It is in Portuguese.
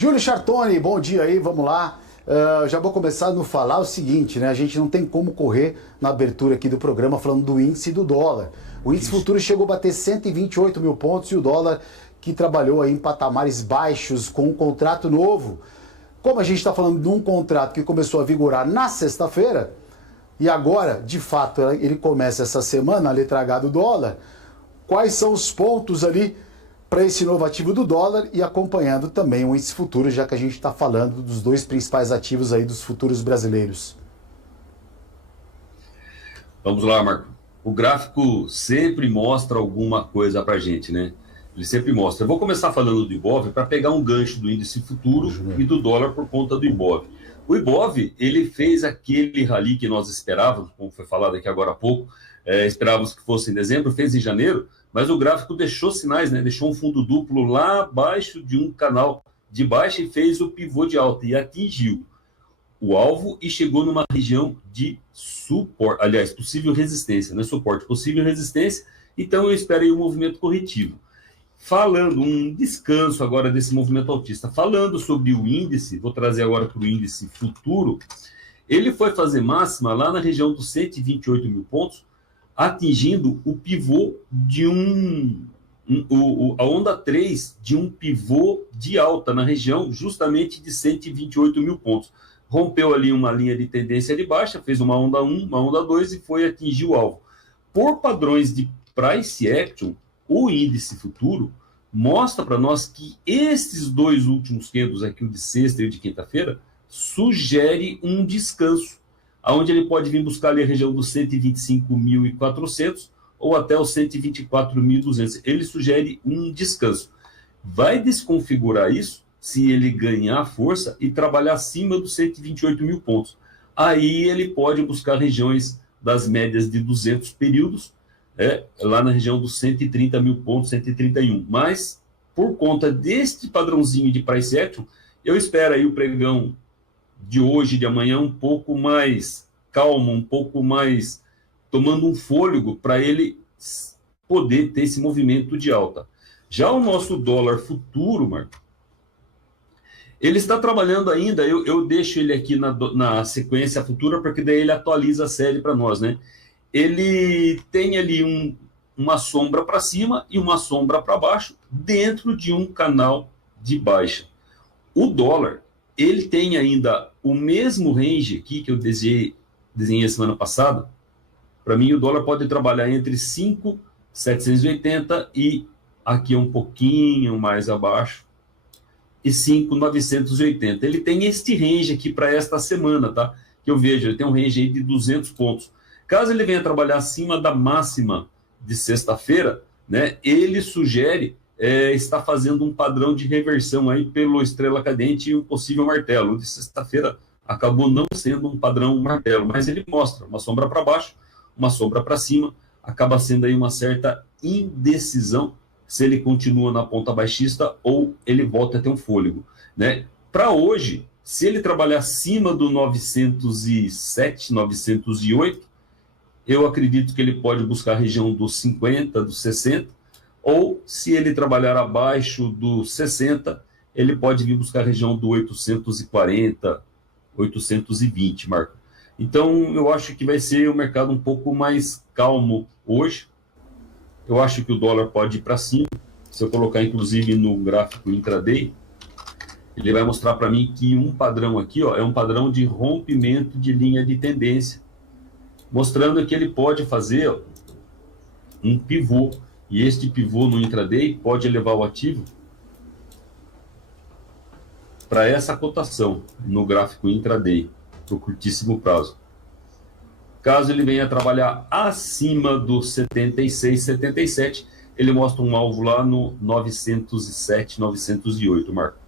Júlio Chartoni, bom dia aí, vamos lá. Já vou começar no falar o seguinte, né? A gente não tem como correr na abertura aqui do programa falando do índice e do dólar. O índice futuro chegou a bater 128 mil pontos e o dólar que trabalhou aí em patamares baixos com um contrato novo. Como a gente está falando de um contrato que começou a vigorar na sexta-feira, e agora, de fato, ele começa essa semana, a letra H do dólar, quais são os pontos ali para esse novo ativo do dólar e acompanhando também o índice futuro, já que a gente está falando dos dois principais ativos aí dos futuros brasileiros. Vamos lá, Marco. O gráfico sempre mostra alguma coisa para a gente, né? Ele sempre mostra. Eu vou começar falando do Ibov para pegar um gancho do índice futuro e do dólar por conta do Ibov. O Ibov, ele fez aquele rally que nós esperávamos, como foi falado aqui agora há pouco, esperávamos que fosse em dezembro, fez em janeiro, mas o gráfico deixou sinais, né? Deixou um fundo duplo lá abaixo de um canal de baixa e fez o pivô de alta e atingiu o alvo e chegou numa região de suporte, aliás, possível resistência, não é suporte, possível resistência, então eu espero aí um movimento corretivo. Falando, um descanso agora desse movimento altista, falando sobre o índice, vou trazer agora para o índice futuro, ele foi fazer máxima lá na região dos 128 mil pontos, atingindo o pivô de a onda 3 de um pivô de alta na região justamente de 128 mil pontos. Rompeu ali uma linha de tendência de baixa, fez uma onda 1, uma onda 2 e foi atingir o alvo. Por padrões de price action, o índice futuro mostra para nós que esses dois últimos candles aqui, o de sexta e o de quinta-feira, sugere um descanso, onde ele pode vir buscar ali a região dos 125.400 ou até os 124.200. Ele sugere um descanso. Vai desconfigurar isso se ele ganhar força e trabalhar acima dos 128 mil pontos. Aí ele pode buscar regiões das médias de 200 períodos, lá na região dos 130 mil pontos, 131. Mas, por conta deste padrãozinho de price action, eu espero aí o pregão de hoje, de amanhã, um pouco mais calmo, um pouco mais tomando um fôlego para ele poder ter esse movimento de alta. Já o nosso dólar futuro, Marco, ele está trabalhando ainda, eu deixo ele aqui na sequência futura, porque daí ele atualiza a série para nós, né? Ele tem ali uma sombra para cima e uma sombra para baixo, dentro de um canal de baixa. O dólar, ele tem ainda o mesmo range aqui que eu desenhei semana passada. Para mim, o dólar pode trabalhar entre 5.780 e aqui um pouquinho mais abaixo, e 5.980. Ele tem este range aqui para esta semana, tá? Que eu vejo, ele tem um range aí de 200 pontos. Caso ele venha trabalhar acima da máxima de sexta-feira, né, ele sugere estar fazendo um padrão de reversão aí pelo estrela cadente e um possível martelo. O de sexta-feira acabou não sendo um padrão martelo, mas ele mostra uma sombra para baixo, uma sombra para cima, acaba sendo aí uma certa indecisão se ele continua na ponta baixista ou ele volta a ter um fôlego, né? Para hoje, se ele trabalhar acima do 907, 908, eu acredito que ele pode buscar a região dos 50, dos 60, ou se ele trabalhar abaixo dos 60, ele pode vir buscar a região do 840, 820, Marco. Então, eu acho que vai ser um mercado um pouco mais calmo hoje. Eu acho que o dólar pode ir para cima. Se eu colocar, inclusive, no gráfico intraday, ele vai mostrar para mim que um padrão aqui, ó, é um padrão de rompimento de linha de tendência, mostrando que ele pode fazer, ó, um pivô. E este pivô no intraday pode levar o ativo para essa cotação no gráfico intraday, para o curtíssimo prazo. Caso ele venha trabalhar acima dos 76, 77, ele mostra um alvo lá no 907, 908, Marco.